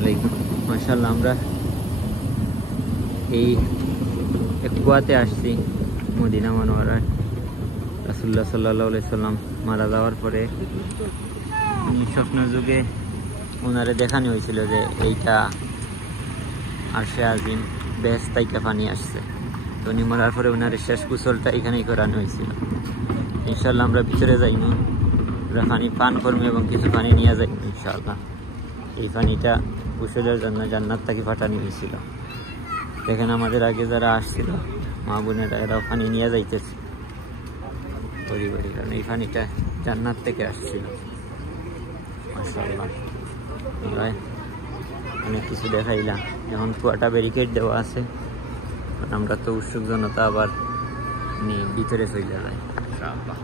আলাইকুম। মাশাআল্লাহ আমরা এই কুয়াতে আসছি মদিনা মনোয়ারায়। রাসূলুল্লাহ সাল্লাল্লাহু আলাইহি সাল্লাম মারা যাওয়ার পরে স্বপ্ন যুগে ওনারে দেখানো হয়েছিল যে এইটা আরশে আজিম বেহেশত থেকে পানি আসছে। তো উনি মরার পরে ওনার শেষ গোসলটা এখানেই করানো হয়েছিল। ইনশাআল্লাহ আমরা ভিতরে যাইনি, আমরা পানি পান করবো এবং কিছু পানি নিয়ে যাই ইনশাআল্লাহ। এই পানিটা গোসলের জন্য জান্নাত থেকে পাঠানো হয়েছিল। দেখেন আমাদের আগে যারা আসছিল মা বোনেরা, এরাও পানি নিয়ে যাইতেছে পরিবারে, কারণ এই পানিটা জান্নাত থেকে আসছিল। মাশাআল্লাহ আমরা অনেক কিছু দেখাইলাম। এখন কুয়াটা ব্যারিকেড দেওয়া আছে, আমরা তো উৎসুক জনতা আবার ভিতরে চলে যায়। ইনশাআল্লাহ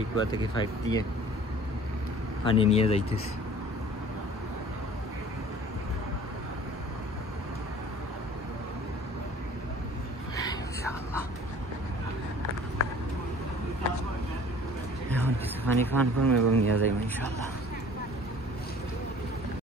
এই কুয়া থেকে পাইপ দিয়ে পানি নিয়ে যাইতেছে। এখন কিছু পানি পান করবো এবং নিয়ে যাইব ইনশাআল্লাহ।